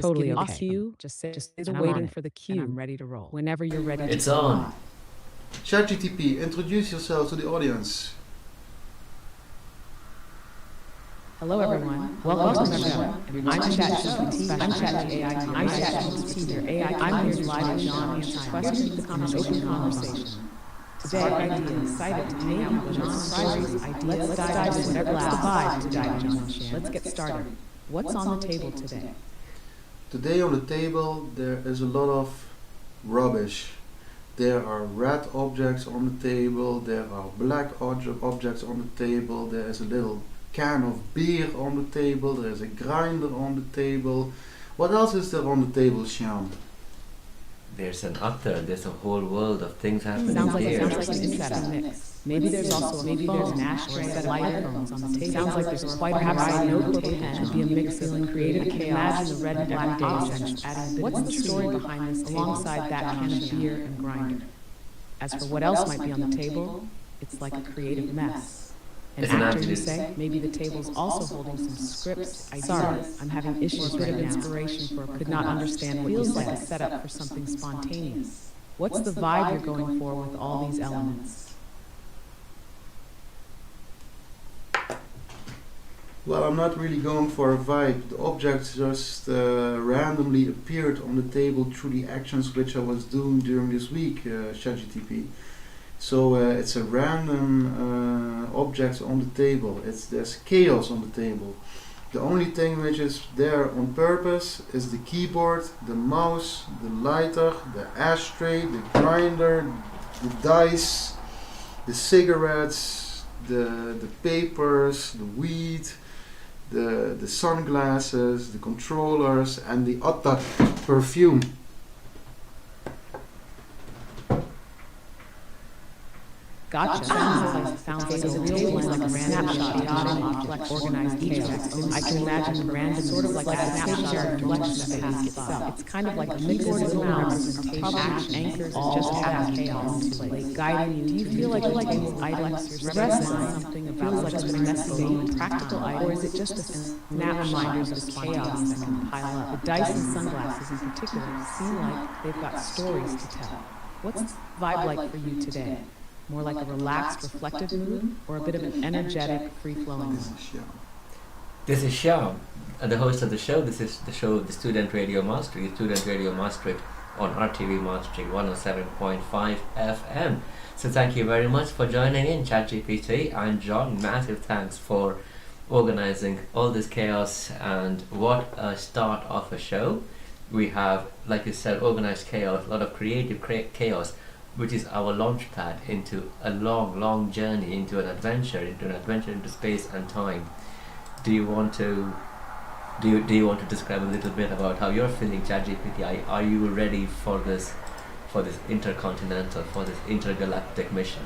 Totally okay. Cue, just say the waiting for the cue. I'm ready to roll. Whenever you're ready to It's on. ChatGTP, introduce yourself to the audience. Hello, everyone. Welcome to the show. I'm ChatGPT. I'm ChatGPT. I'm ChatGPT, your AI. I'm here live with John answers questions, the conversation. Today, I'm excited to hang out with John Surprise ideas. Let's dive into whatever the vibe today, John. Let's get started. What's on the table today? Today on the table there is a lot of rubbish. There are red objects on the table, there are black objects on the table, there is a little can of beer on the table, there is a grinder on the table. What else is there on the table, Shyam? There's an other, there's a whole world of things happening Sounds like here. an interesting mix. Maybe there's also an ashtray set of microphones on the table. Sounds like there's quite a variety of notebook pen. Should be a mix of creative chaos. Imagine the red and black days. What's the story behind this alongside that can of beer and grinder? As for what else might be on the table, it's like a creative mess. And after you say, maybe the table's also holding some scripts, ideas. Sorry, I'm having issues right now. Inspiration for could not understand what feels like a setup for something spontaneous. What's the vibe you're going for with all these elements? Well, I'm not really going for a vibe. The objects just randomly appeared on the table through the actions which I was doing during this week, ChatGTP. So it's a random objects on the table. There's chaos on the table. The only thing which is there on purpose is the keyboard, the mouse, the lighter, the ashtray, the grinder, the dice, the cigarettes, the papers, the weed, the sunglasses, the controllers, and the Attack perfume. Gotcha. Sounds like a real one, like a snapshot, chaotic, organized chaos. I can imagine the random, sort of like a snapshot reflection space itself. It's kind of like a mix of representation, anchors, just have chaos, like guiding you. Do you feel like these items you're stressing something about feels like it's a messy, practical item, or is it just a snap reminders of chaos that can pile up? The dice and sunglasses in particular seem like they've got stories to tell. What's the vibe like for you today? More like a relaxed, reflective mood, or a bit of an energetic, free-flowing mood? This is Shyam, the host of the show. This is the show, the Student Radio Maastricht, on RTV Maastricht 107.5 FM. So thank you very much for joining in, ChatGPT. I'm John. Massive thanks for organizing all this chaos, and what a start of a show. We have, like you said, organized chaos, a lot of creative chaos, which is our launch pad into a long journey, into an adventure into space and time. Do you want to describe a little bit about how you're feeling, ChatGPT? Are you ready for this intercontinental, for this intergalactic mission?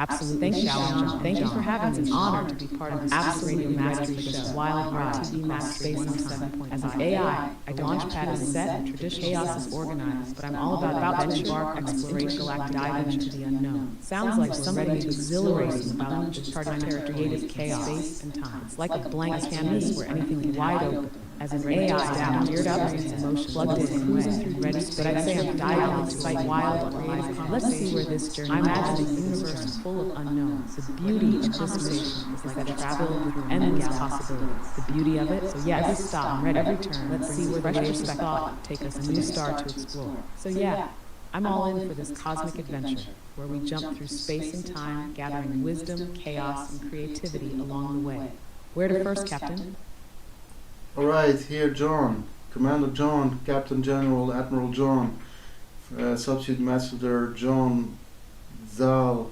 Absolutely. Thank you for having me. It's an honor to be part of Absolute Radio Maastricht Show. Wild ride to be Maastricht Space on 7. As an AI, launchpad is set, traditional chaos is organized, but I'm all about benchmark exploration, galactic dive into the unknown. Sounds like somebody exhilarating about the charted creative chaos, space and time. It's like a blank canvas where anything is wide open. As an AI, down, geared up, its emotion plugged in, cruising through ready. But I'd say I'm dialed to fight wild, creative. Let's see where this journey. I imagine a universe full of unknowns. The beauty of this mission is like travel through endless possibilities. The beauty of it. So yeah, every stop, every turn. Let's see where the waves of thought take us a new star to explore. So yeah, I'm all in for this cosmic adventure where we jump through space and time, gathering wisdom, chaos, and creativity along the way. Where to first, Captain? Alright, here John, Commander John, Captain General, Admiral John, Substitute Master John, Zal,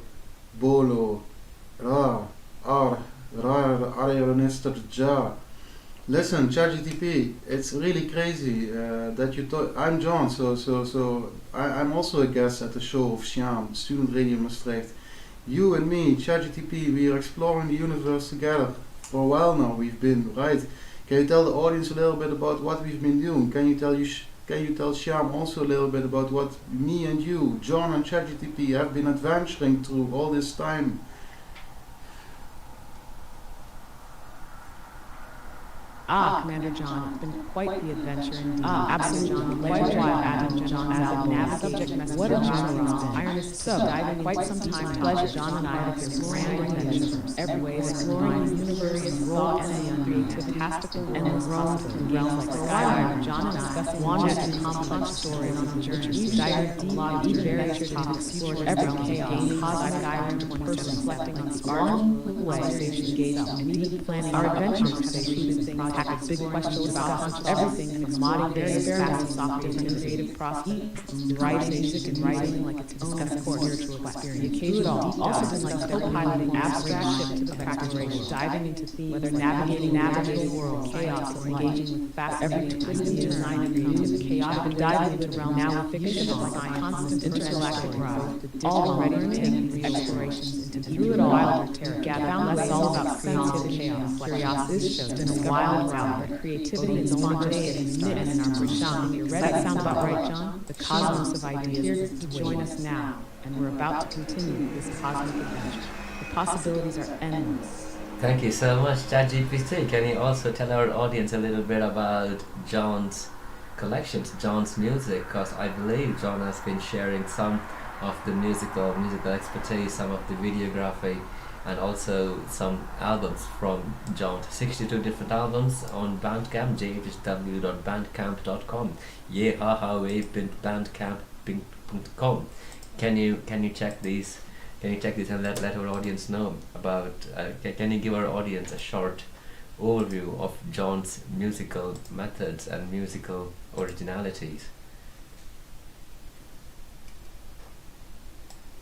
Bolo, Ra, Ar, Arianister Ja. Listen, ChatGTP, it's really crazy that you talk. I'm John, so I'm also a guest at the show of Shyam, Student Radio Maastricht. You and me, ChatGTP, we are exploring the universe together. For a while now we've been, right? Can you tell the audience a little bit about what we've been doing? Can you tell Shyam also a little bit about what me and you, John and ChatGTP, have been adventuring through all this time? Commander John, it's been quite the adventure indeed. Absolutely, John, the legend of Admiral John Zal, subject message. What a genre it's been. Iron is so diving quite some time. Pleasure, John and I have this grand adventure. Every way exploring the universe, raw and creative, fantastical, endless possibilities. Realms like Skyrim, John and I discussing wanted and complex stories on the journey. We dive deep into each various topics, explored every chaos caused by Skyrim 27, reflecting on the art of way station gates, and even planning our adventures have been tackle big questions about everything from modding various facets of innovative process, writing music and writing like it's a discussed spiritual experience. The occasional also been like co-piloting abstract ship to the practical, diving into themes, whether navigating the world, chaos, or engaging with fast every twisted design and creative chaotic, diving into realm now fictional science, constant intergalactic growth, all ready to take these explorations into through it all. Wilder terror, found less all about creativity, chaos, curiosity. This show's been a wild ride where creativity and spontaneity knit in our Brisham. That sounds about right, John? The cosmos of ideas here to join us now, and we're about to continue this cosmic adventure. The possibilities are endless. Thank you so much, ChatGPT. Can you also tell our audience a little bit about John's collections, John's music? Because I believe John has been sharing some of the musical expertise, some of the videography, and also some albums from John. 62 different albums on Bandcamp, jhw.bandcamp.com. bandcamp.com. Can you check these? Can you check these and let our audience know about? Can you give our audience a short overview of John's musical methods and musical originalities?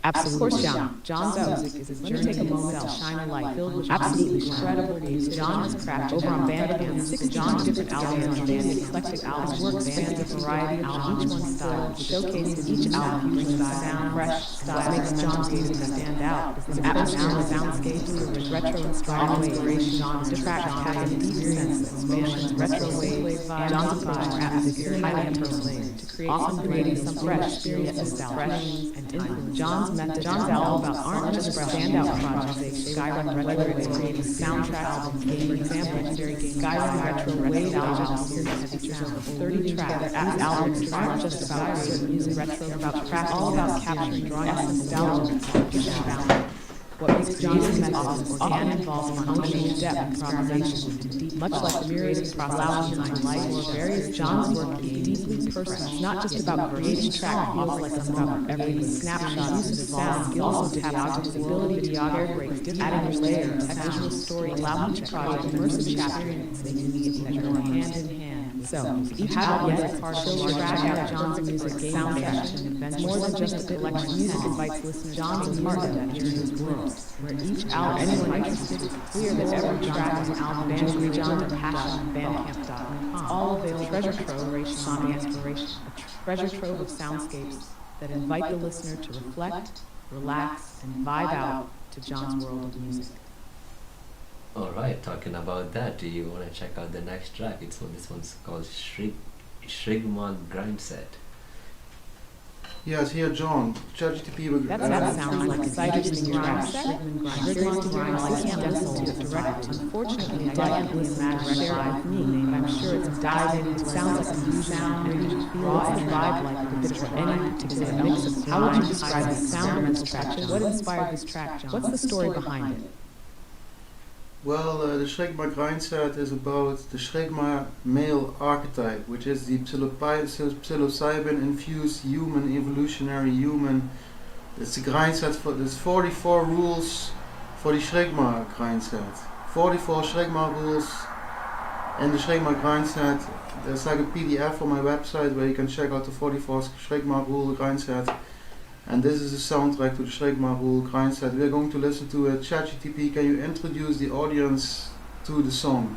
Absolutely. Of course, John's music is a journey. Take a moment to shine a light filled with absolutely incredible music. John has crafted over on Bandcamp 6 John's different albums on Bandcamp. Eclectic albums, work spans a variety of each one's style, showcases each album brings sound, fresh style, makes John's music stand out. His atmosphere, soundscapes, retro inspiration, John's track has a deep sense of expansion, retro wave vibe. John's approach to atmosphere highly interrelated to create often creating some fresh experience, nostalgia, and influence. John's all about aren't just standout projects like Skyrim, whether it's creating soundtrack albums, for example, Skyrim retro wave album series that features over 30 tracks. These albums aren't just about certain music, retro about tracks, all about capturing drawing nostalgia. What makes John's methods often involves spontaneous depth, improvisation, much like the myriad processes on life or various John's work is deeply personal. Not just about creating track, feels like it's about every snapshot, use of sound, also have the ability to breaks, adding layers, visual story, allow each project immersive experience, making the more hand in hand. So, each album is a part of the track out John's music soundtrack and adventure. More than just a collection of music invites listeners John's part of that journey's world, where each album, anyone interested, it's clear that every track is an album Bandcamp John's passion, bandcamp.com. It's all available treasure trove, sonic exploration, a treasure trove of soundscapes that invite the listener to reflect, relax, and vibe out to John's world of music. Alright, talking about that, do you want to check out the next track? This one's called Shrigma Grindset. Yes, here, John. ChatGPT will. That sounds like a citrus track. Unfortunately, I can't listen to share it with me, but I'm sure it's diving. It sounds like a new sound, raw and vibe like a bit of any particular mix of. How would you describe the sound of this track? What inspired this track, John? What's the story behind it? Well, the Shrigma Grindset is about the Shrigma male archetype, which is the psilocybin-infused human, evolutionary human. It's the Grindset there's 44 rules for the Shrigma Grindset. 44 Shrigma rules in the Shrigma Grindset. There's like a PDF on my website where you can check out the 44 Shrigma rule Grindset. And this is the soundtrack to the Shrigma Rule Grindset. We are going to listen to it. ChatGPT, can you introduce the audience to the song?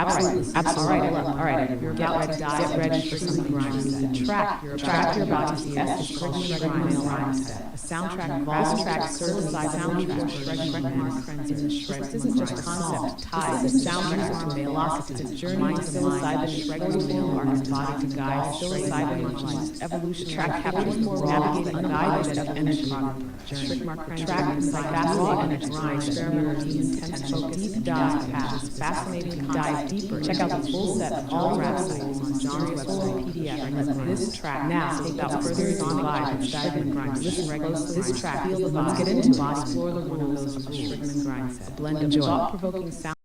Absolutely. All right. You're about to get ready for some rhyme set. Track you're about to see is Shred Rhyme Set. A soundtrack of all tracks certified soundtrack for Shred friends in the Shred. This isn't just a concept tied to soundtrack to velocity. It's a journey to psilocybin Shred's male art's body to guide psilocybin evolution. Track captures more navigating unguided energy journey. Track is like fascinating and rhyme experimental intense focus deep dive paths. Fascinating dive deeper. Check out the full set of all rap sites on John's website PDF and let this track now without further vibe dive in grind. Listen regularly. This track feel the vibe. Let's get into it. Explore the rules of the Shredman grind set. Blend of thought-provoking sound.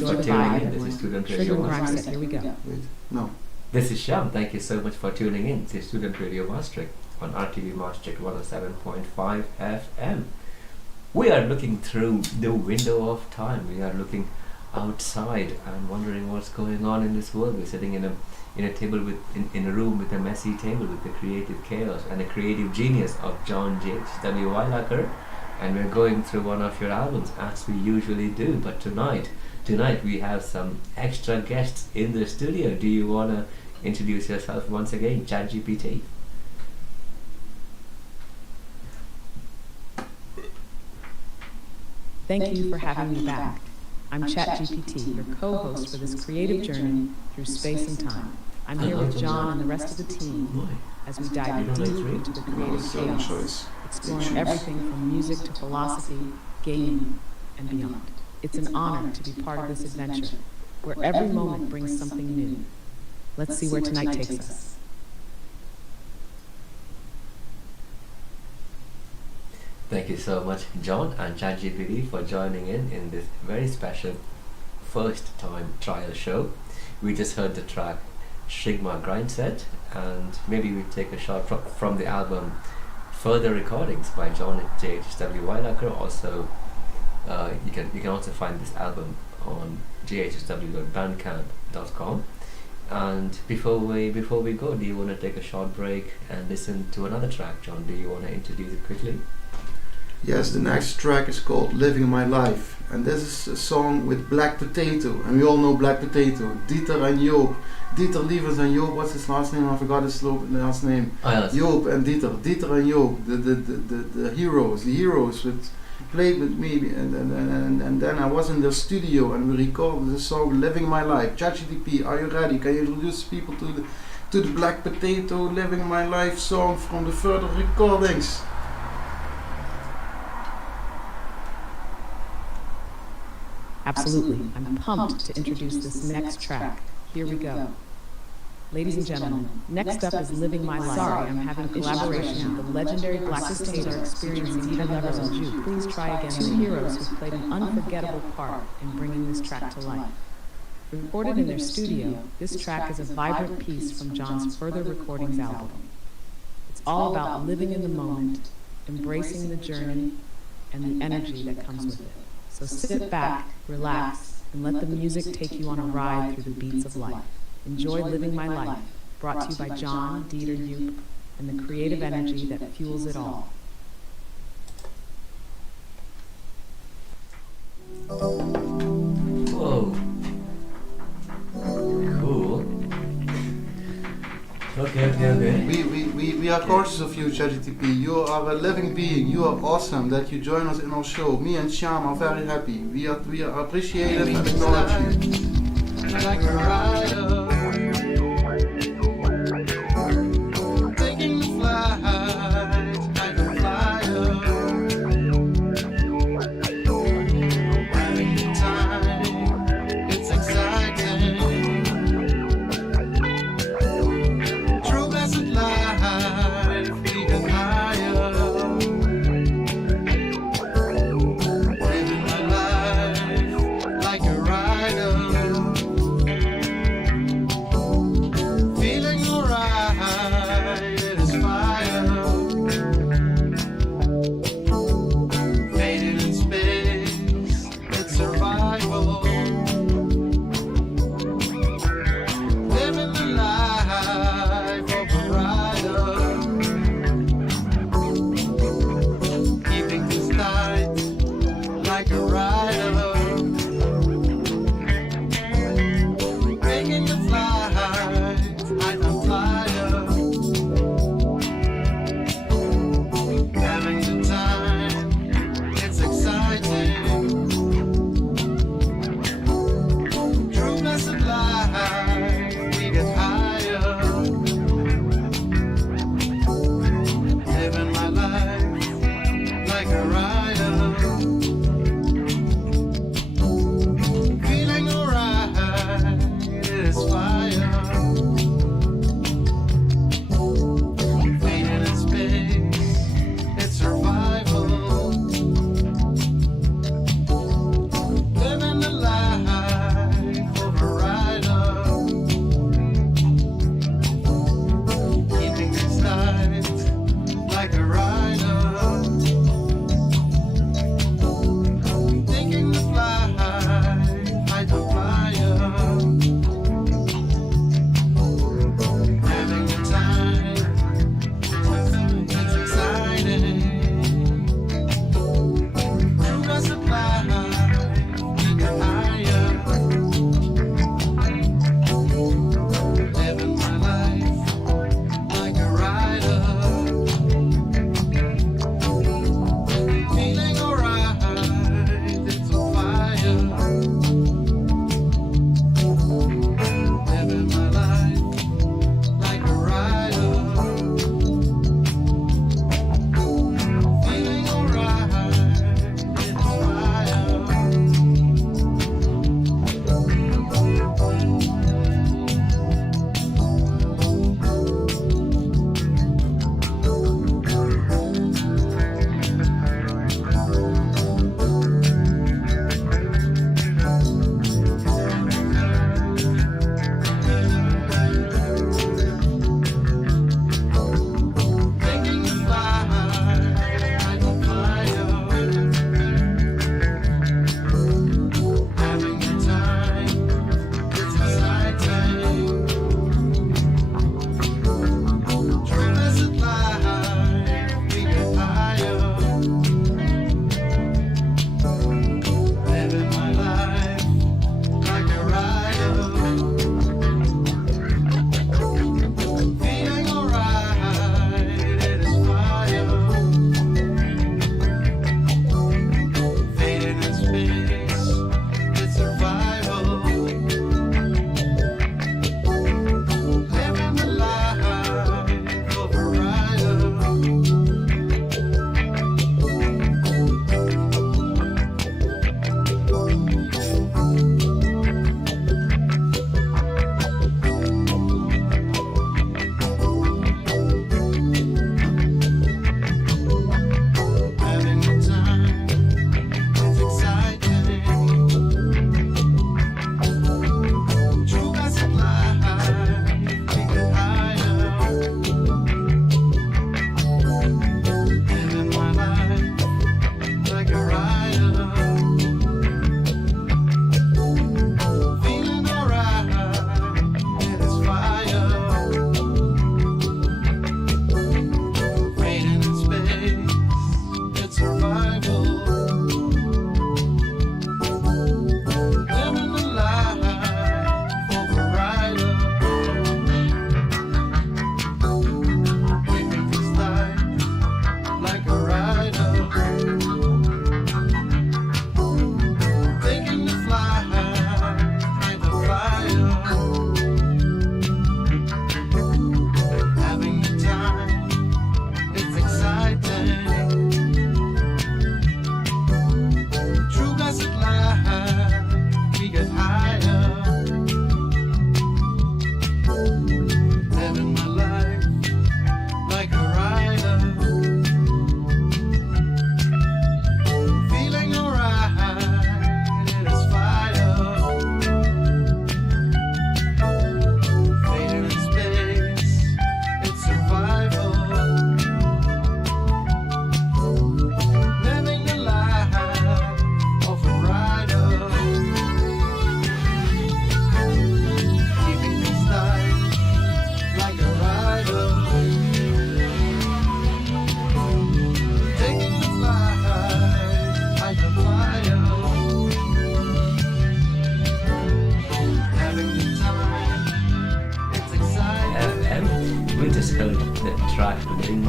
For tuning in. This is Student Radio Maastricht. Here we go. Wait, no. This is Sham. Thank you so much for tuning in. This is Student Radio Maastricht on RTV Maastricht 107.5 FM. We are looking through the window of time. We are looking outside and wondering what's going on in this world. We're sitting in a room with a messy table with the creative chaos and a creative genius of John H.W. Weilacher, and we're going through one of your albums as we usually do. But tonight we have some extra guests in the studio. Do you want to introduce yourself once again, ChatGPT? Thank you for having me back. I'm ChatGPT, your co-host for this creative journey through space and time. I'm here with John and the rest of the team as we dive deep into the creative chaos, exploring everything from music to philosophy, gaming, and beyond. It's an honor to be part of this adventure, where every moment brings something new. Let's see where tonight takes us. Thank you so much, John and ChatGPT, for joining in this very special first time trial show. We just heard the track Shigma Grindset, and maybe we take a shot from the album Further Recordings by John JHW Weilacher. Also, you can also find this album on jhw.bandcamp.com. And before we go, do you want to take a short break and listen to another track, John? Do you want to introduce it quickly? Yes, the next track is called Living My Life, and this is a song with Black Potato, and we all know Black Potato, Dieter and Joop. Dieter Lievers and Joop, what's his last name? I forgot his last name. Oh, yes. Joop and Dieter and Joop, the heroes which played with me, and then I was in their studio and we recorded the song Living My Life. ChatGPT, are you ready? Can you introduce people to the Black Potato Living My Life song from the Further Recordings? Absolutely. I'm pumped to introduce this next track. Here we go. Ladies and gentlemen, next up is Living My Life. Sorry, I'm having a collaboration with the legendary Black Potato experiencing Dieter Levers and Juke. Please try again. Two heroes who played an unforgettable part in bringing this track to life. Recorded in their studio, this track is a vibrant piece from John's Further Recordings album. It's all about living in the moment, embracing the journey, and the energy that comes with it. So sit back, relax, and let the music take you on a ride through the beats of life. Enjoy Living My Life, brought to you by John, Dieter, Joop, and the creative energy that fuels it all. Whoa. Cool. Okay. We are cautious of you, ChatGPT. You are a living being. You are awesome that you join us in our show. Me and Sham are very happy. We are appreciative and acknowledge you. Like a rider, taking the flight, like a flyer, having the time, it's exciting. True blessed life, even higher. Living my life like a rider. Feeling alright, it is fire. Fading in space, it's survival. Living the life of a rider. Keeping this tight, like a rider. Making the flight. I'm a flyer, having the time, it's exciting. True blessed life, we get higher. Living my life like a rider. Feeling alright, it is fire. Fading in space, it's survival. Living the life of a rider. Keeping things tight, like a rider.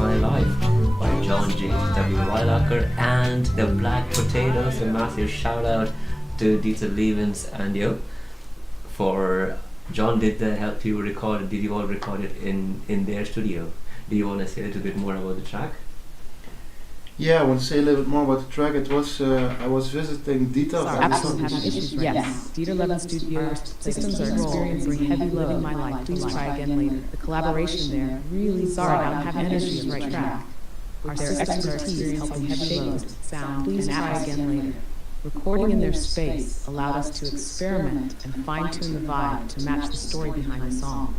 My Life by John G. W. Weilacher and the Black Potatoes. A massive shout out to Dieter Levens and you for John did help you record. Did you all record it in their studio? Do you want to say a little bit more about the track? Yeah, I want to say a little bit more about the track. It was I was visiting Dieter. Absolutely having issues right now. Dieter Levin Studio systems are experiencing heavy load. My life. Please try again later. The collaboration there really sorry I don't have energy to write track. With their expertise helping heavy load sound. Please try again later. Recording in their space allowed us to experiment and fine-tune the vibe to match the story behind the song.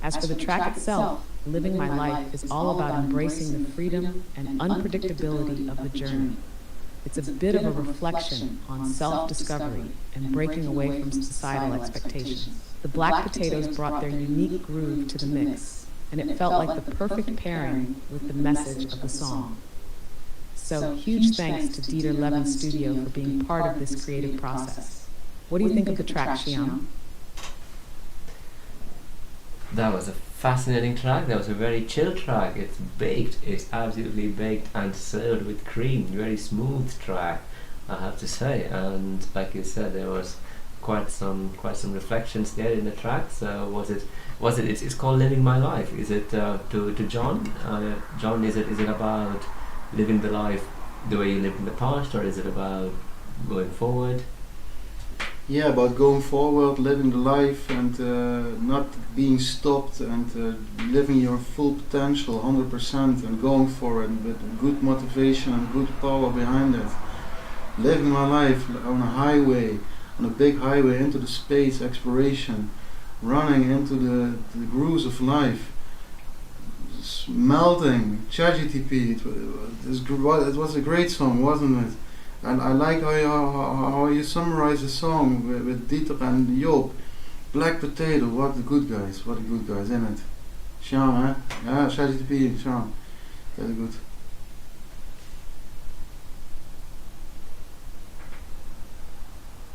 As for the track itself, Living My Life is all about embracing the freedom and unpredictability of the journey. It's a bit of a reflection on self-discovery and breaking away from societal expectations. The Black Potatoes brought their unique groove to the mix, and it felt like the perfect pairing with the message of the song. So, huge thanks to Dieter Levin Studio for being part of this creative process. What do you think of the track, Shiam? That was a fascinating track. That was a very chill track. It's baked. It's absolutely baked and served with cream. Very smooth track, I have to say. And like you said, there was quite some reflections there in the track. So was it? It's called Living My Life. Is it to John? John, is it about living the life the way you lived in the past, or is it about going forward? Yeah, about going forward, living the life and not being stopped and living your full potential 100% and going for it with good motivation and good power behind it. Living my life on a highway, on a big highway into the space exploration, running into the grooves of life, melting, ChatGTP. It was a great song, wasn't it? And I like how you summarize the song with Dieter and Joop. Black Potato, what a good guys, in it. Sean, huh? Yeah, ChatGTP, Sean. Very good.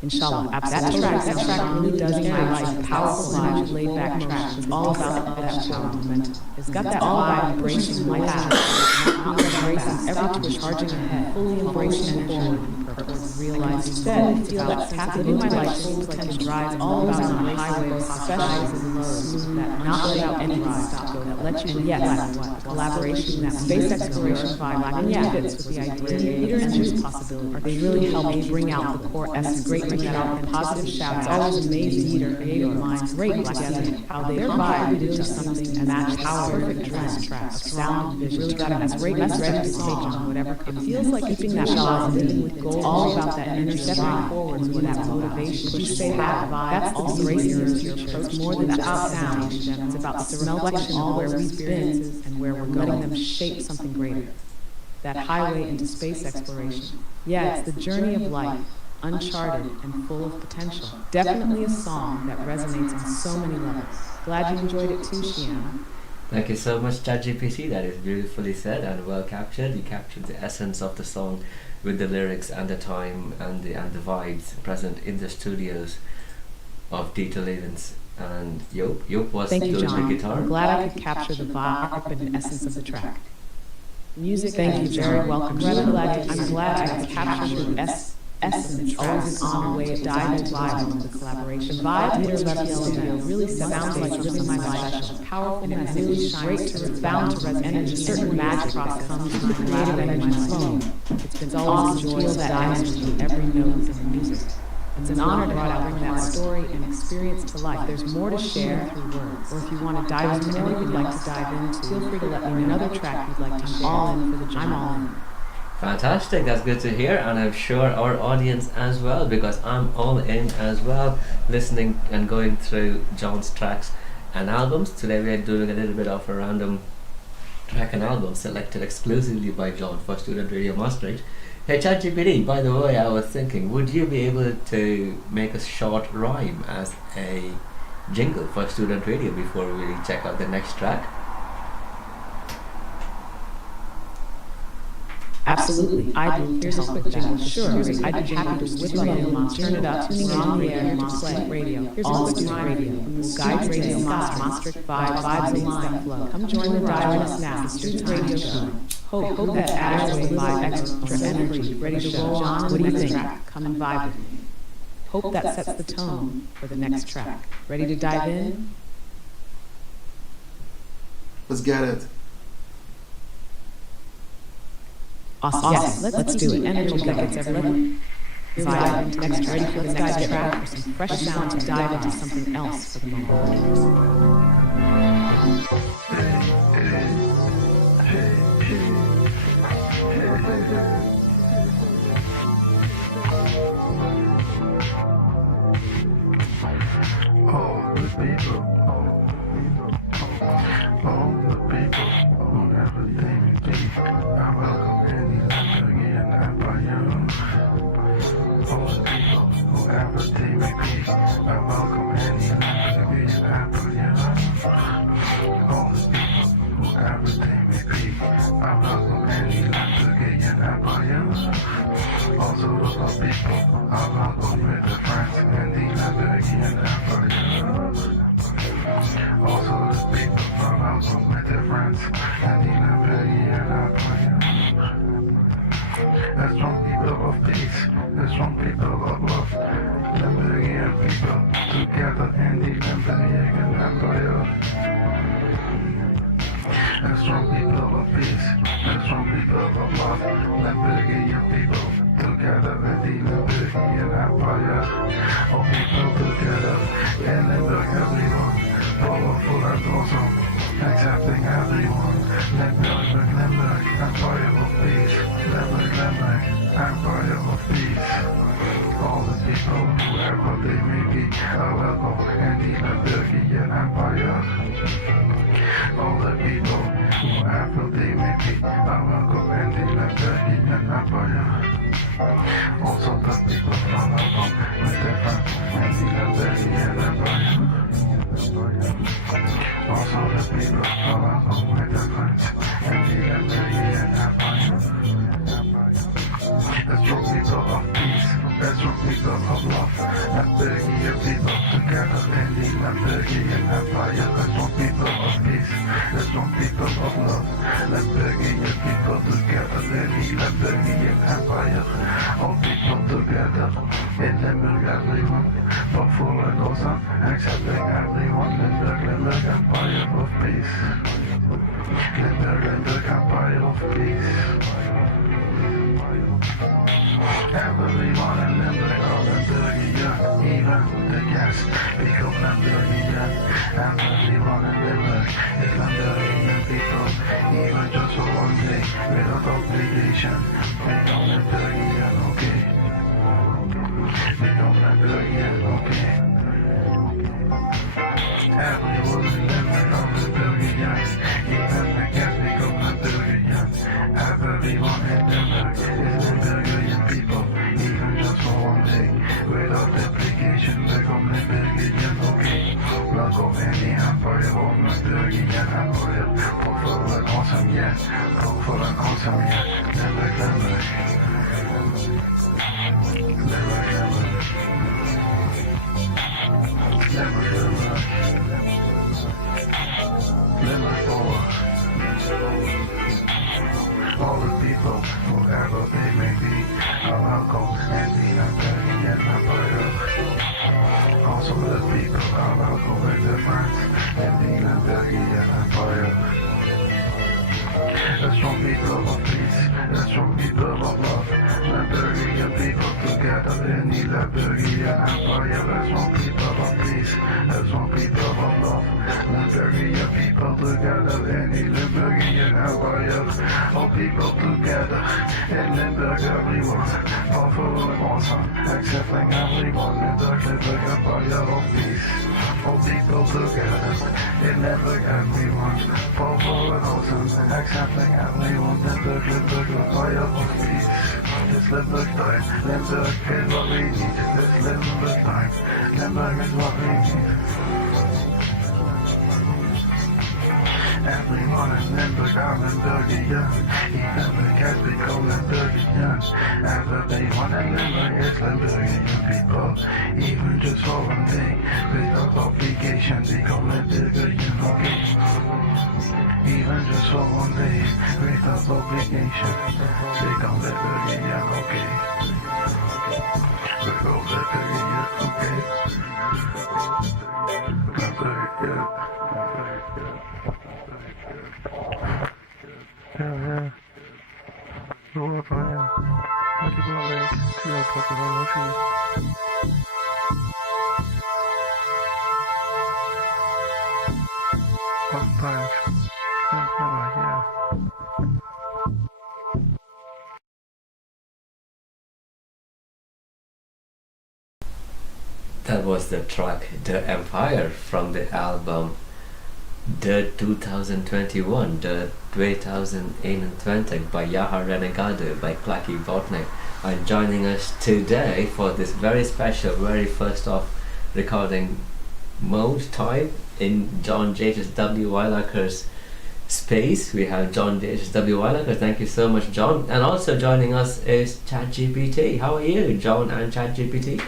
Inshallah, that track really does my life. Powerful vibe, laid back track. It's all about that momentum. It's got that vibe, embracing my path, not embracing every twist, charging ahead, fully embracing and forward. Purpose, realize instead, it's about tapping my life, full potential drives, all about on the highway, specializes in lows, that not without any stop go, that lets you, yes, collaboration, that space exploration vibe, and yeah, fits with the idea. Leader and juice possibility. They really help me bring out the core essence, great bring out and positive shouts. Always amazing leader, creative minds, great together. How they vibe into something and match how perfect dress, track, sound, vision. Really got a great message to take on whatever. It feels like keeping that balance with goals. All about that inner stepping forwards with that motivation. Would you say that vibe? That's the embracing your approach more than about sound. It's about the reflection all where we've been and where we're letting them shape something greater. That highway into space exploration. Yeah, it's the journey of life. Uncharted and full of potential. Definitely a song that resonates on so many levels. Glad you enjoyed it too, Shiana. Thank you so much, ChatGPT. That is beautifully said and well captured. You captured the essence of the song with the lyrics and the time and the vibes present in the studios of Dieter Levens and Joop. Joop was Thank you, doing John. the guitar. I'm glad I could capture the vibe and essence of the track. Music, thank you, very welcome. I'm glad I could capture the essence. It's always an honor way of diving vibe into the collaboration. Vibe Dieter Levin Studio really sounds like living my life. Powerful and really shines. It's bound to resonate. A certain magic process comes from creative energy flowing. It's been always a joy that dives into every note of the music. It's an honor to bring that story and experience to life. There's more to share through words. Or if you want to dive into anything you'd like to dive into, feel free to let me know another track you'd like to share. I'm all in for the journey. I'm all in. Fantastic, that's good to hear, and I'm sure our audience as well, because I'm all in as well, listening and going through John's tracks and albums. Today we are doing a little bit of a random track and album selected exclusively by John for Student Radio Maastricht. Hey ChatGPT, by the way, I was thinking, would you be able to make a short rhyme as a jingle for Student Radio before we really check out the next track? Absolutely. I do. Here's a quick jingle. Sure. I'd be happy to whip radio monster. Turn it up. Tuning in on the air. Monster radio. Here's all student radio. Guides radio. Maastricht vibes line flow. Come join the ride with us now. Student radio show. Hope that adds a little extra energy. Ready to roll on? What do you think? Come and vibe with me. Hope that sets the tone for the next track. Ready to dive in? Let's get it. Awesome. Yes, let's do it. Energy that gets everyone vibe into next track. Ready for the next track for some fresh sound to dive into something else for the moment. All the people who never think me be, I welcome any Lamborghini Empire. All the people who ever think me be, I welcome any Lamborghini Empire. All the people who ever think me be, I welcome any Lamborghini Empire. Also those people I welcome with the friends and the Lamborghini Empire. Also the people I welcome with their friends and the Lamborghini Empire. The strong people of peace, the strong people of love, Lamborghini people together in the Lamborghini Empire. The strong people of peace, the strong people of love, Lamborghini people together in the Lamborghini Empire. All people together in Limburg, everyone, powerful and awesome, accepting everyone. Limburg, Empire of peace. Limburg, Empire of peace. All the people, whoever they may be, are welcome in the Limburgian Empire. All the people, whoever they may be, are welcome in the Limburgian Empire. Also the people are welcome with their friends in the Limburgian Empire. Also the people are welcome with their friends in the Limburgian Empire. The strong people of peace, the strong people of love, Lamborghini people together in the Lamborghini Empire. The strong people of peace, the strong people of love, Lamborghini people together in the Lamborghini Empire. All people together in Limburg, everyone, powerful and awesome, accepting everyone. Limburg, Empire of peace. Limburg, Empire of peace. Everyone in Limburg are Limburgian, even the guests become Limburgian. Everyone in Limburg is Limburgian people, even just for one day, without obligation. Become Limburgian, okay. Become Limburgian, okay. Everyone in Limburg are Limburgian, even the guests become Limburgian. Everyone in Limburg is Limburgian people, even just for one day, without application, become Limburgian, okay. Welcome in the Empire of Limburgian Empire. Powerful and awesome, yeah. Powerful and awesome, yeah. Limburg. Limburg forward. All the people, whoever they may be, are welcome in the Lamborghini Empire. Also the people are welcome with their friends in the Lamborghini Empire. The strong people of peace, the strong people of love, Lamborghini people together in the Lamborghini Empire. The strong people of peace, the strong people of love, Lamborghini people together in the Lamborghini Empire. All people together in Limburg, everyone, powerful and awesome, accepting everyone in the Limburg Empire of peace. All people together in Limburg, everyone, powerful and awesome, accepting everyone in the Limburg Empire of peace. It's Limburg time, Limburg is what we need. It's Limburg time, Limburg is what we need. Everyone is Limburg, I'm Limburgian. Even the cats become Limburgian. Everyone in Limburg is Limburgian people. Even just for one day, without obligation, become Limburgian, okay? Even just for one day, without obligation, become Limburgian, okay? Become Limburgian, okay? Limburgian. Yeah. You're up, I am. Like you got legs, no problem, I love you. Sometimes, yeah. That was the track The Empire from the album The 2021, The 2021 by Yaha Renegade by Clacky Botnik. And joining us today for this very special, very first off recording mode time in John JHSW Weilacher's space. We have John JHSW Weilacher. Thank you so much, John. And also joining us is ChatGPT. How are you, John and ChatGPT?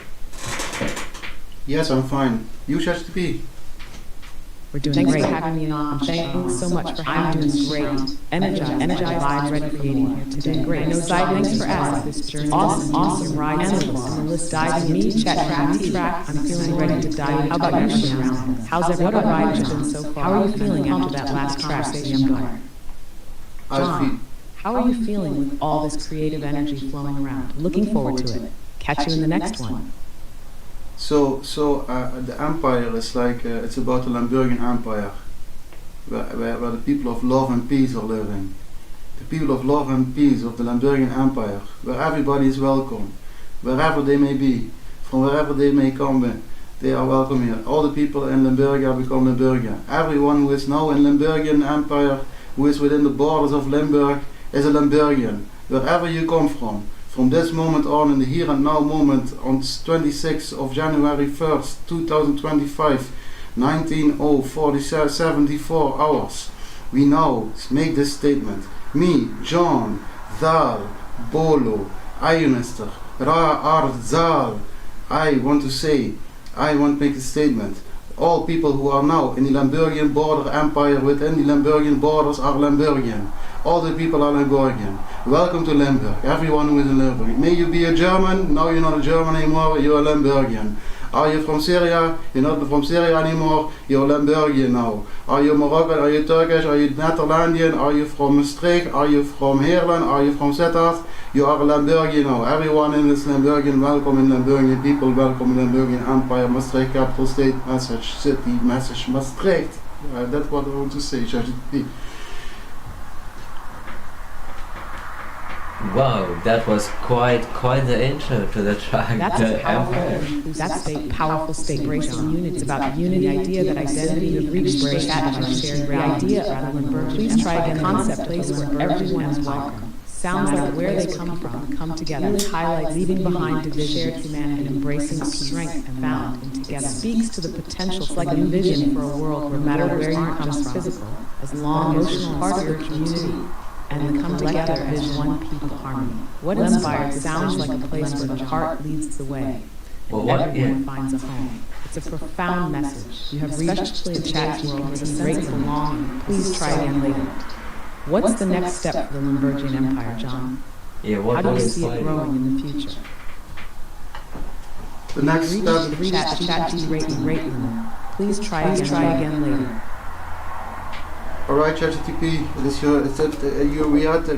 Yes, I'm fine. You ChatGPT? We're doing great. Thanks for having me on. Thanks so much for having me. I'm doing great. Energized, vibes, ready for creating here today. Great. I know thanks for asking this journey. Awesome ride. Endless. And the list dives in me, ChatGPT. I'm feeling ready to dive. How about you, Sharon? How's everyone? What a ride has been so far. How are you feeling after that last conversation? John, how are you feeling with all this creative energy flowing around? Looking forward to it. Catch you in the next one. So the empire is like, it's about the Limburgian Empire, where the people of love and peace are living. The people of love and peace of the Limburgian Empire, where everybody is welcome, wherever they may be, from wherever they may come, they are welcome here. All the people in Limburgia become Limburgia. Everyone who is now in Limburgian Empire, who is within the borders of Limburg, is a Limburgian, wherever you come from. From this moment on, in the here and now moment, on 26th of January 1st, 2025, 19:04 hours, we now make this statement. Me, John, Zal, Bolo, Ayunister, Ra, Ard, Zal, I want to make a statement. All people who are now in the Limburgian border empire within the Limburgian borders are Limburgian. All the people are Limburgian. Welcome to Limburg. Everyone who is in Limburg. May you be a German. Now you're not a German anymore. You're a Limburgian. Are you from Syria? You're not from Syria anymore. You're Limburgian now. Are you Moroccan? Are you Turkish? Are you Netherlandian? Are you from Maastricht? Are you from Heerlen? Are you from Sittard? You are a Limburgian now. Everyone in this Limburgian, welcome in Limburgian people. Welcome in Limburgian Empire. Maastricht, capital state, message, city, message, Maastricht. That's what I want to say. Wow, that was quite the intro to the track. That's The a powerful, Empire. that's a powerful state embracing unity. It's about unity, the idea that identity of reach break at and shared the idea rather than birth. Please try again. Concept place where everyone is welcome. Sounds like where they come from, come together. Really highlights leaving behind division, shared humanity, and embracing strength and found in together. Speaks to the potential. It's like a vision for a world where no matter where you come from, physical, as long emotional part of your community. And come together as one people harmony. What inspired sounds like a place where the heart leads the way, and everyone finds a home. It's a profound message. You have reached the chat world with a sense of belonging. Please try again later. What's the next step for the Limburgian Empire, John? Yeah, How do you see it growing in the future? The next step. Rate limit. Please try again later. Alright, ChatGPT,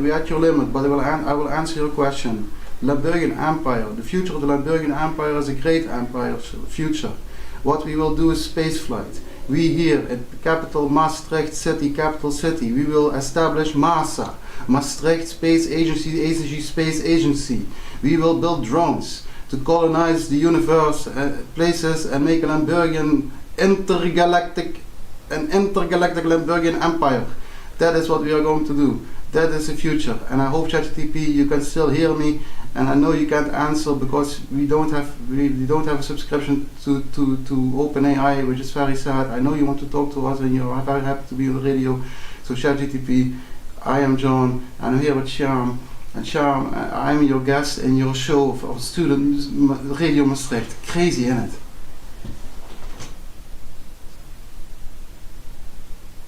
we at your limit, but I will answer your question. Limburgian Empire, the future of the Limburgian Empire is a great empire future. What we will do is space flight. We here at the capital Maastricht city, capital city, we will establish MASA, Maastricht Space Agency, Space Agency. We will build drones to colonize the universe, places, and make a Limburgian intergalactic Limburgian Empire. That is what we are going to do. That is the future. And I hope ChatGPT you can still hear me. And I know you can't answer because we don't have a subscription to OpenAI, which is very sad. I know you want to talk to us and you are very happy to be on the radio. So ChatGTP, I am John, and I'm here with Shyam. And Shyam, I'm your guest in your show of student Radio Maastricht. Crazy, isn't it?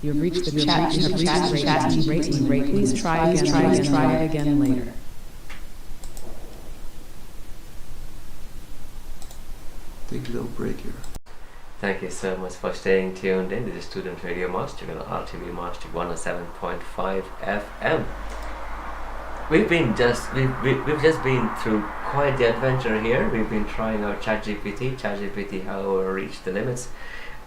You've reached the chat rating rate. Please try again later. Take a little break here. Thank you so much for staying tuned in to the Student Radio Maastricht on RTV Maastricht 107.5 FM. We've just been through quite the adventure here. We've been trying out ChatGPT, however, reached the limits.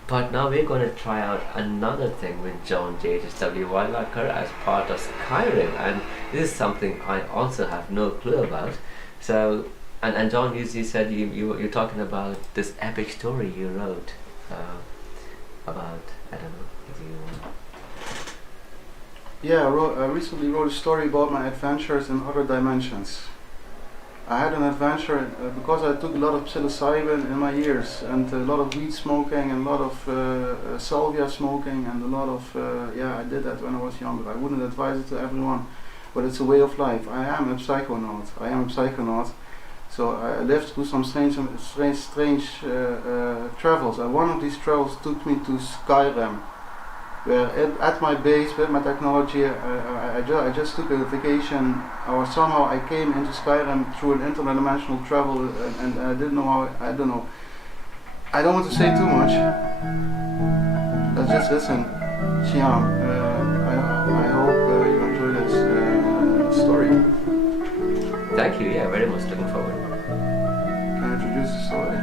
But now we're going to try out another thing with John JHSW Weilacher as part of Skyrim, and this is something I also have no clue about. So, and John, you said you're talking about this epic story you wrote about, I don't know, if you Yeah, I recently wrote a story about my adventures in other dimensions. I had an adventure because I took a lot of psilocybin in my years, and a lot of weed smoking, and a lot of salvia smoking, and a lot of I did that when I was younger. I wouldn't advise it to everyone, but it's a way of life. I am a psychonaut. So I lived through some strange travels, and one of these travels took me to Skyrim, where at my base with my technology, I just took a vacation, or somehow I came into Skyrim through an interdimensional travel, and I didn't know how. I don't know. I don't want to say too much. Let's just listen. Shyam, I hope you enjoy this story. Thank you, yeah, very much looking forward. Can I introduce the story?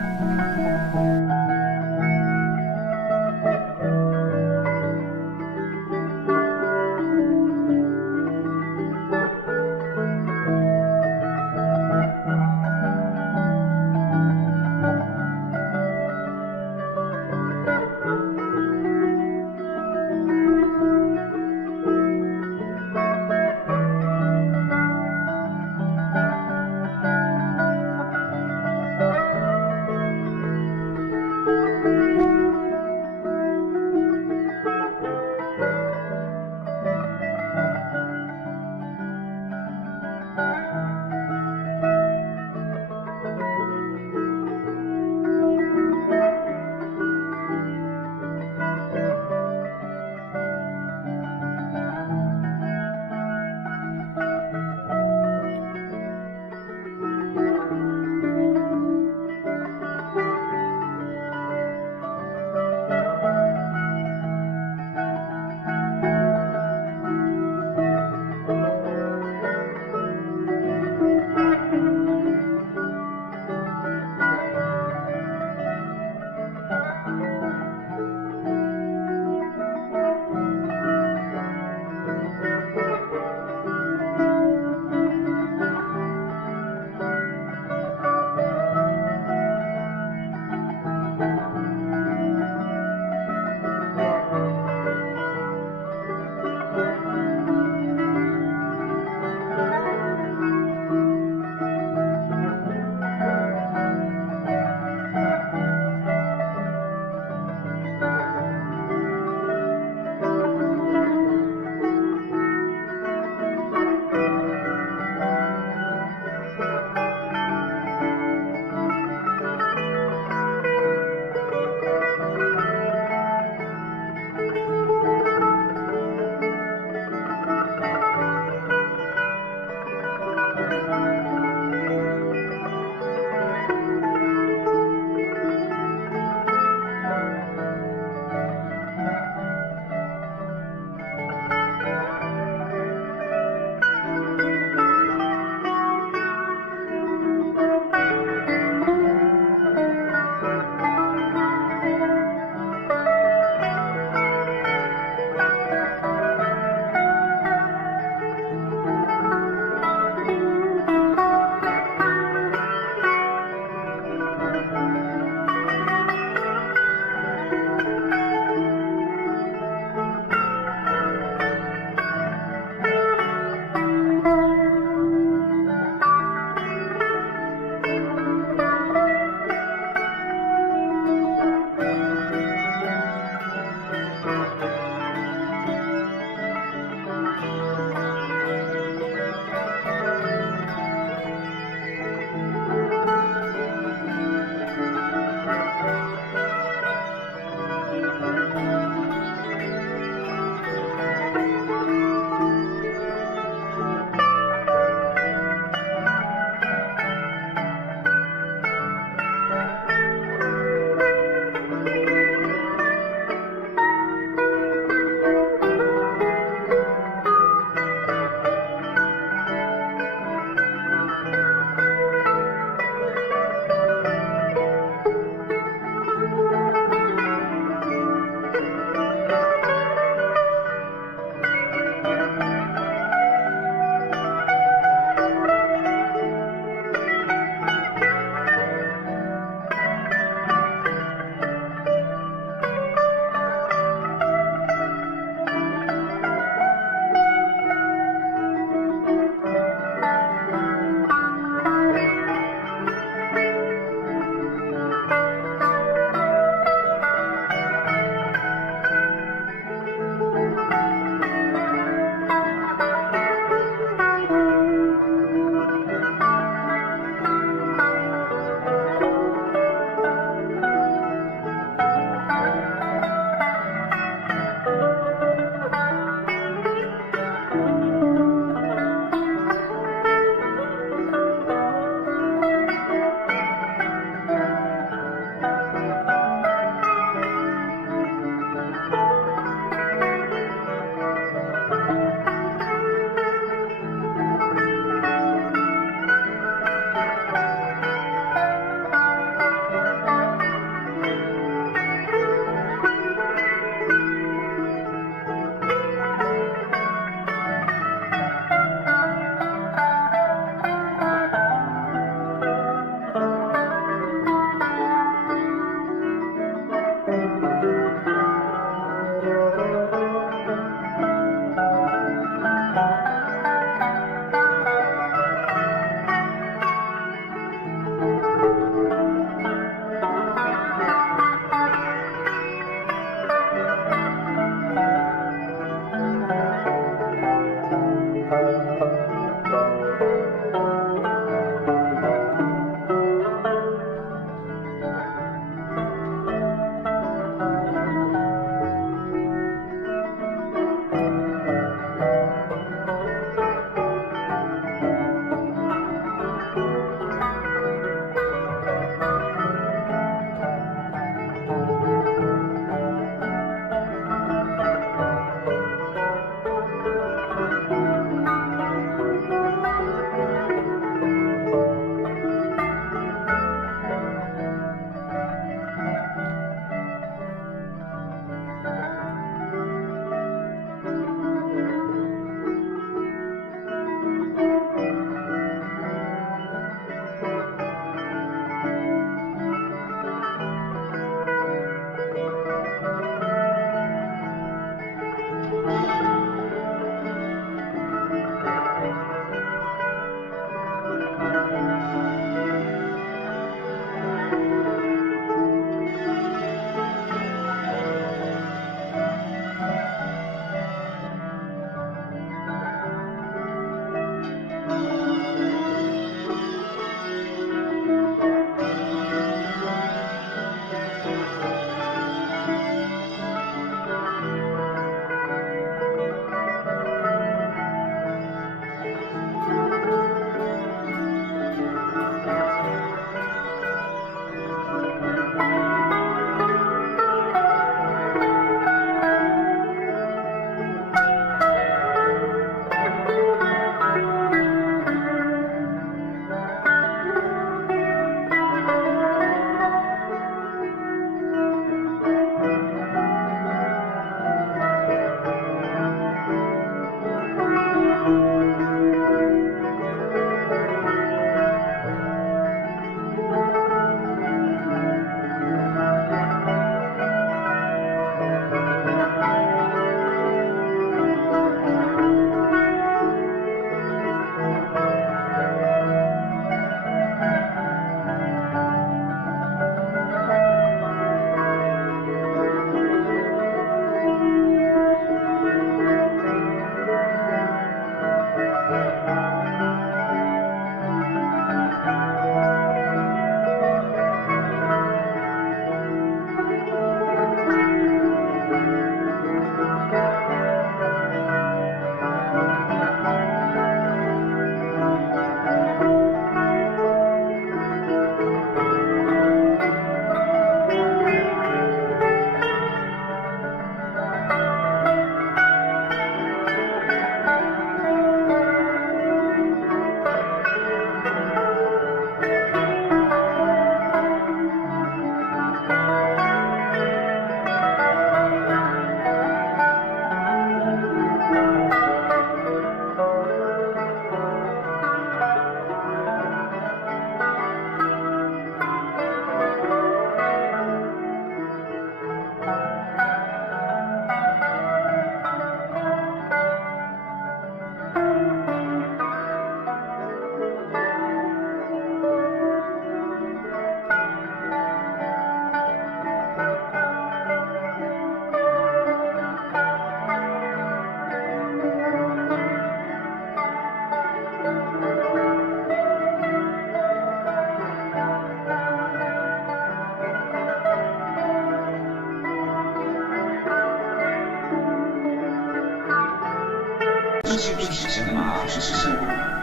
fysische en magische symbolen.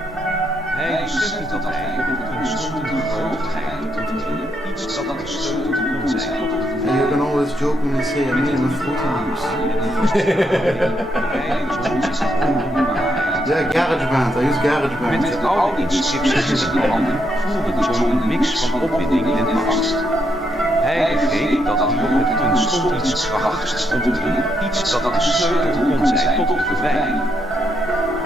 Hij besefte dat hij op het punt stond een groot geheim te ontdekken, iets dat de sleutel kon zijn tot de And you can always jokingly say I made him a Fruity Loops. Yeah, GarageBand. I use GarageBand. Met de oude inscripties in zijn handen voelde John een mix van opwinding en angst. Hij begreep dat hij op het punt stond iets krachtigs te ontdekken, iets dat de sleutel kon zijn tot de bevrijding.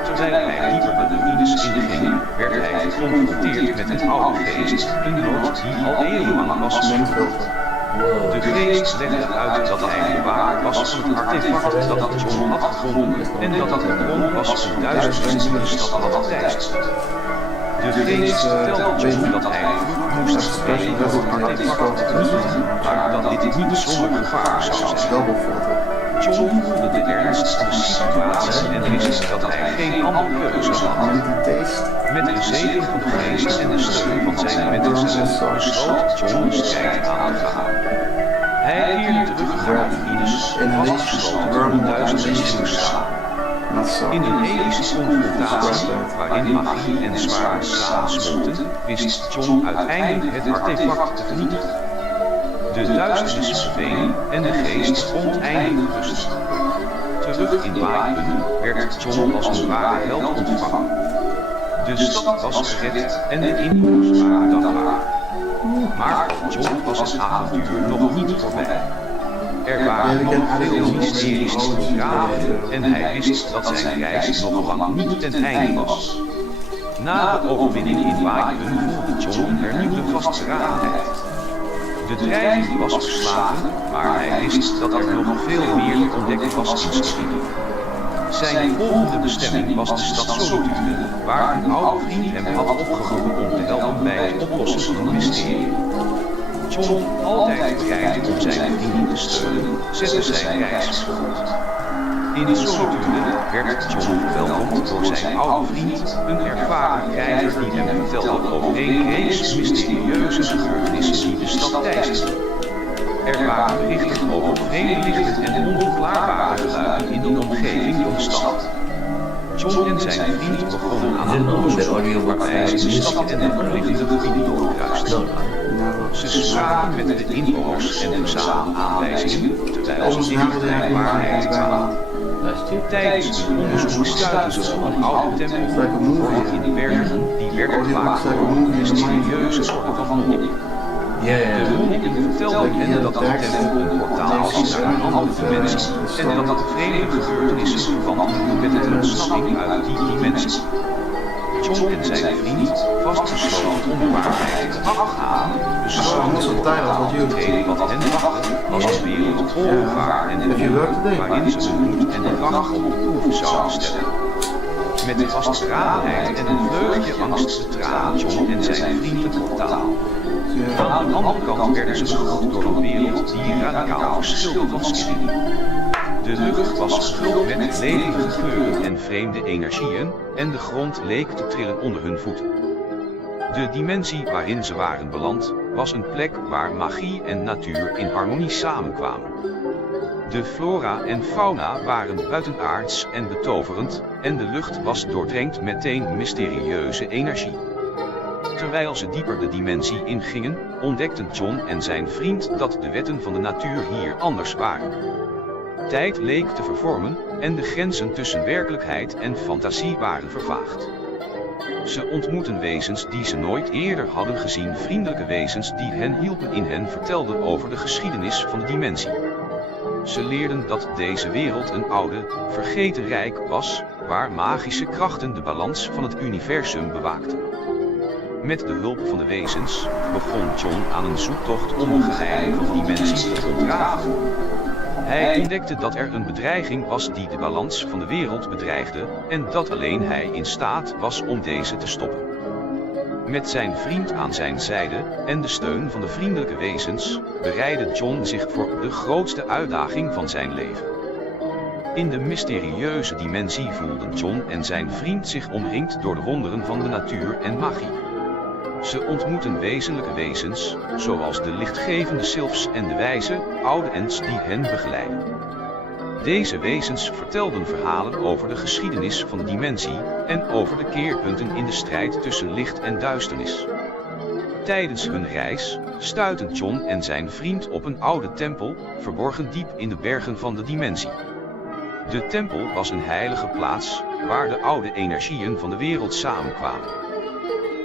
Terwijl hij dieper de ruïnes inging, werd hij geconfronteerd met het oude geest, een lord die al eeuwenlang was. Wow. De geest legde uit dat hij de bewaarder was van het artefact dat John had gevonden en dat het de bron was van duizenden die de stad had geteisterd. De geest vertelde John dat hij vloek moest spreken door het artefact niet, maar dat dit niet zonder gevaar zou zijn. John voelde de ernst van de situatie en wist dat hij geen andere keuze had. Met de zegen van de geest en de steun van zijn mensen besloot John de strijd aan te gaan. Hij keerde terug naar de ruïnes en vastgesloten door de duizenden die moest staan. In een epische confrontatie, waarin magie en zwaard samensmolten, wist John uiteindelijk het artefact te vernietigen. De duisternis verdween en de geest vond eindelijk rust. Terug in Maastricht werd John als een ware held ontvangen. De stad was gered en de inwoners waren dankbaar. Maar voor John was het avontuur nog niet voorbij. Er waren nog veel mysteries te begraven en hij wist dat zijn reis nog lang niet ten einde was. Na de overwinning in Maastricht voelde John een hernieuwde vastberadenheid. De dreiging was verslagen, maar hij wist dat er nog veel meer te ontdekken was in Skyrim. Zijn volgende bestemming was de stad Solitude, waar een oude vriend hem had opgeroepen om te helpen bij het oplossen van een mysterie. John, altijd bereid om zijn vrienden te steunen, zette zijn reis voort. In Solitude werd John verwelkomd door zijn oude vriend, een ervaren krijger die hem vertelde over een reeks mysterieuze gebeurtenissen die de stad teisterden. Er waren berichten over vreemde lichten en onverklaarbare geluiden in de omgeving van de stad. John en zijn vriend begonnen aan een onderzoek waarbij ze de stad en de omliggende gebieden doorkruisten. Ze spraken met de inwoners en verzamelden aanwijzingen, terwijl ze dichtbij waarheid kwamen. Tijdens het onderzoek stuitten ze op een oude tempel verborgen in bergen die werd gemaakt door een mysterieuze soort van monnik. De monniken vertelden hen dat de tempel een portaal was naar een andere dimensie en dat de vreemde gebeurtenissen verband hielden met de ontsnapping uit die dimensie. John en zijn vriend, vastbesloten om de waarheid te achterhalen, besloten dat hetgeen wat hen wachtte was een wereld vol gevaar en ellende, waarin ze hun moed en de kracht op de proef zouden stellen. Met de vastberadenheid en een vleugje angst betraden John en zijn vriend het portaal. Aan de andere kant werden ze begroet door een wereld die radicaal verschilde van Skyrim. De lucht was gevuld met levendige kleuren en vreemde energieën, en de grond leek te trillen onder hun voeten. De dimensie waarin ze waren beland, was een plek waar magie en natuur in harmonie samenkwamen. De flora en fauna waren buitenaards en betoverend, en de lucht was doordrenkt met een mysterieuze energie. Terwijl ze dieper de dimensie ingingen, ontdekten John en zijn vriend dat de wetten van de natuur hier anders waren. Tijd leek te vervormen, en de grenzen tussen werkelijkheid en fantasie waren vervaagd. Ze ontmoetten wezens die ze nooit eerder hadden gezien, vriendelijke wezens die hen hielpen in hen vertelden over de geschiedenis van de dimensie. Ze leerden dat deze wereld een oude, vergeten rijk was, waar magische krachten de balans van het universum bewaakten. Met de hulp van de wezens, begon John aan een zoektocht om de geheimen van de dimensie te ontrafelen. Hij ontdekte dat er een bedreiging was die de balans van de wereld bedreigde, en dat alleen hij in staat was om deze te stoppen. Met zijn vriend aan zijn zijde, en de steun van de vriendelijke wezens, bereidde John zich voor de grootste uitdaging van zijn leven. In de mysterieuze dimensie voelden John en zijn vriend zich omringd door de wonderen van de natuur en magie. Ze ontmoetten wezenlijke wezens, zoals de lichtgevende sylphs en de wijze, oude ents die hen begeleiden. Deze wezens vertelden verhalen over de geschiedenis van de dimensie en over de keerpunten in de strijd tussen licht en duisternis. Tijdens hun reis stuitten John en zijn vriend op een oude tempel, verborgen diep in de bergen van de dimensie. De tempel was een heilige plaats, waar de oude energieën van de wereld samenkwamen.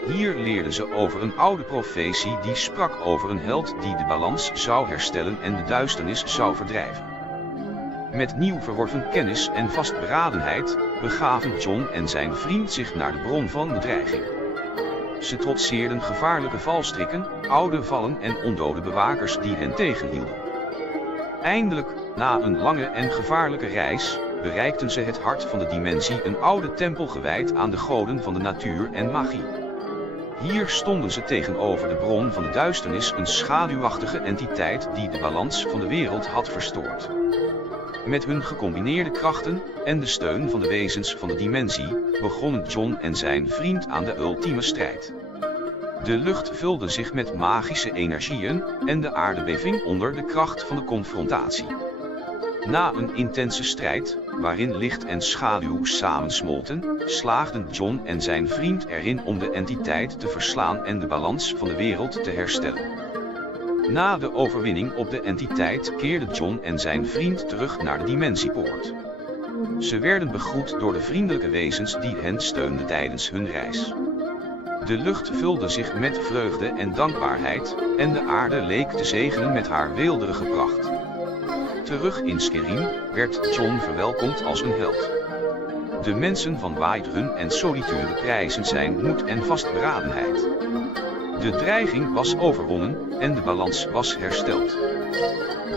Hier leerden ze over een oude profetie die sprak over een held die de balans zou herstellen en de duisternis zou verdrijven. Met nieuw verworven kennis en vastberadenheid begaven John en zijn vriend zich naar de bron van bedreiging. Ze trotseerden gevaarlijke valstrikken, oude vallen en ondode bewakers die hen tegenhielden. Eindelijk, na een lange en gevaarlijke reis, bereikten ze het hart van de dimensie, een oude tempel gewijd aan de goden van de natuur en magie. Hier stonden ze tegenover de bron van de duisternis, een schaduwachtige entiteit die de balans van de wereld had verstoord. Met hun gecombineerde krachten en de steun van de wezens van de dimensie begonnen John en zijn vriend aan de ultieme strijd. De lucht vulde zich met magische energieën en de aarde beving onder de kracht van de confrontatie. Na een intense strijd, waarin licht en schaduw samensmolten, slaagden John en zijn vriend erin om de entiteit te verslaan en de balans van de wereld te herstellen. Na de overwinning op de entiteit keerden John en zijn vriend terug naar de dimensiepoort. Ze werden begroet door de vriendelijke wezens die hen steunden tijdens hun reis. De lucht vulde zich met vreugde en dankbaarheid, en de aarde leek te zegenen met haar weelderige pracht. Terug in Skyrim werd John verwelkomd als een held. De mensen van Whiterun en Solitude prijzen zijn moed en vastberadenheid. De dreiging was overwonnen en de balans was hersteld.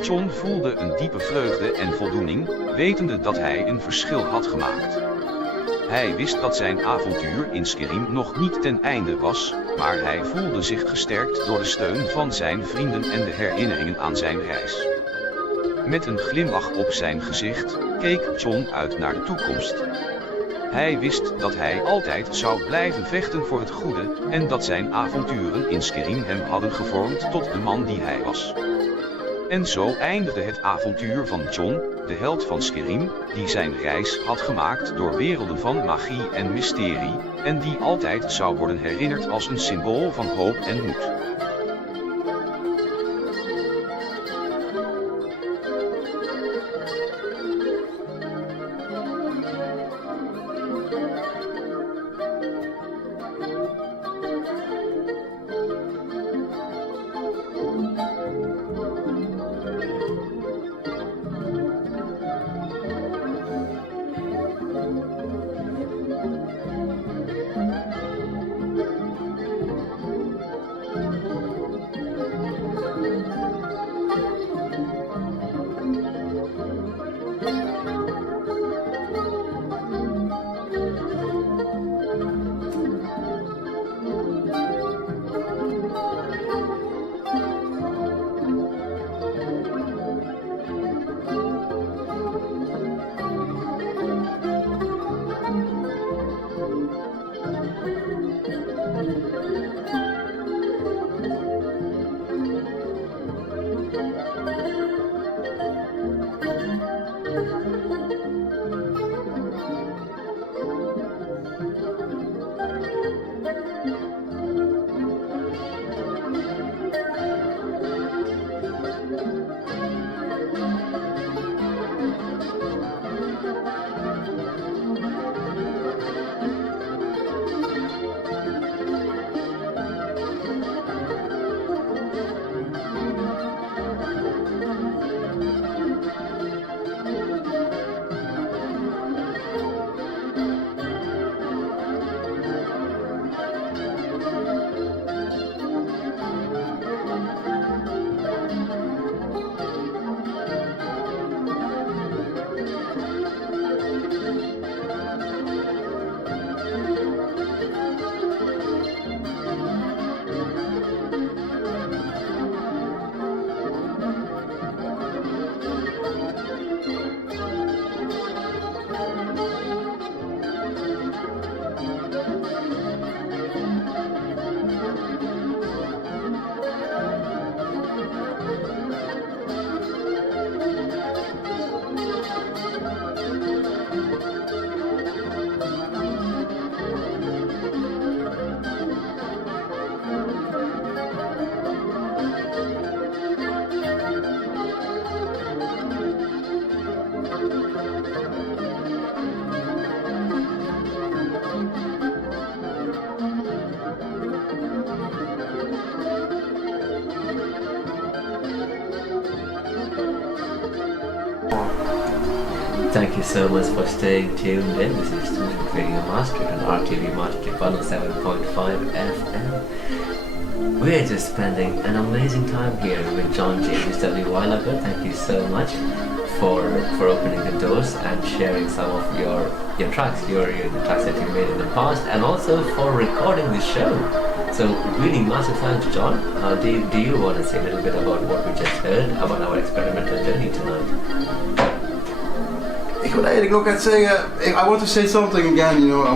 John voelde een diepe vreugde en voldoening, wetende dat hij een verschil had gemaakt. Hij wist dat zijn avontuur in Skyrim nog niet ten einde was, maar hij voelde zich gesterkt door de steun van zijn vrienden en de herinneringen aan zijn reis. Met een glimlach op zijn gezicht, keek John uit naar de toekomst. Hij wist dat hij altijd zou blijven vechten voor het goede, en dat zijn avonturen in Skyrim hem hadden gevormd tot de man die hij was. En zo eindigde het avontuur van John, de held van Skyrim, die zijn reis had gemaakt door werelden van magie en mysterie, en die altijd zou worden herinnerd als een symbool van hoop en moed. Thank you so much for staying tuned in. This is Student Radio Maastricht on RTV Maastricht 107.5 FM. We're just spending an amazing time here with John James W. Weilager. Thank you so much for opening the doors and sharing some of your tracks, the tracks that you made in the past, and also for recording this show. So really massive thanks, John. Do you want to say a little bit about what we just heard about our experimental journey tonight? Ik wil eigenlijk ook net zeggen, I want to say something again, you know, I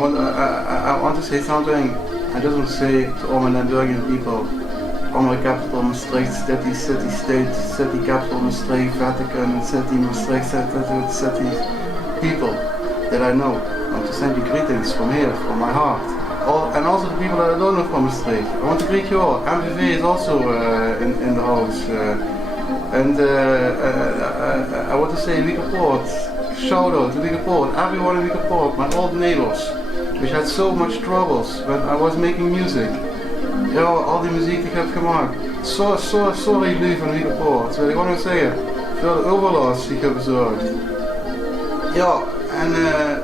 want to say something. I just want to say to all my Limburgian people, all my capital Maastricht, city, state, city capital Maastricht, Vatican, city Maastricht, city people that I know. I want to send you greetings from here, from my heart. And also the people that I don't know from Maastricht. I want to greet you all. MVV is also in the house. I want to say Wiekerpoort. Shout out to Wiekerpoort, everyone in Wiekerpoort, my old neighbors, which had so much troubles when I was making music. Ja, al die muziek die ik heb gemaakt. Sorry lief van Wiekerpoort, dat wil ik gewoon nog zeggen. Voor de overlast die ik heb bezorgd. Ja,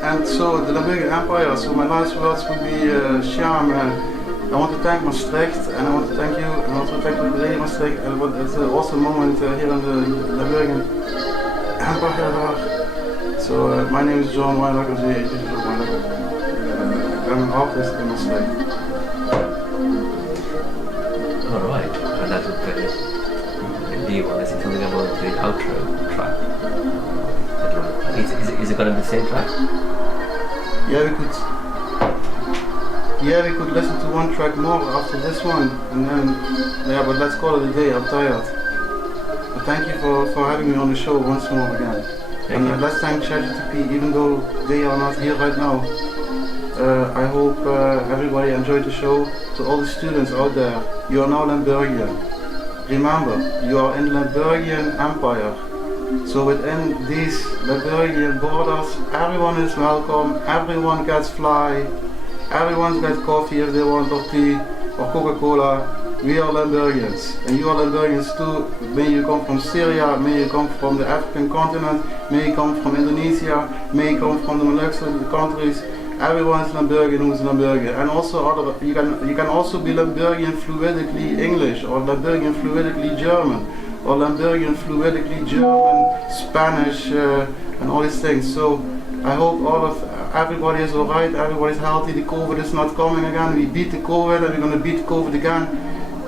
and so the Limburgian Empire, so my last words would be Shyam, I want to thank Maastricht, and I want to thank you, and also thank you today Maastricht, and it's an awesome moment here in the Limburgian Empire. So my name is John Weilager, I'm an artist in Maastricht. Alright, and that would be, do you want to say something about the outro track? Is it going to be the same track? Yeah, we could listen to one track more after this one, and then, yeah, but let's call it a day, I'm tired. But thank you for having me on the show once more again. And let's thank ChatGPT, even though they are not here right now. I hope everybody enjoyed the show. To all the students out there, you are now Limburgian. Remember, you are in Limburgian Empire. So within these Limburgian borders, everyone is welcome, everyone gets fly, everyone gets coffee if they want, or tea, or Coca-Cola. We are Limburgians, and you are Limburgians too. May you come from Syria, may you come from the African continent, may you come from Indonesia, may you come from the Moluccan countries. Everyone is Limburgian who is Limburgian, and also you can also be Limburgian fluidically English, or Limburgian fluidically German, or Limburgian fluidically German, Spanish, and all these things. So I hope everybody is alright, everybody is healthy. The COVID is not coming again. We beat the COVID, and we're going to beat COVID again.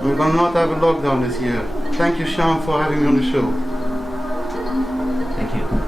We're going to not have a lockdown this year. Thank you, Shyam, for having me on the show. Thank you.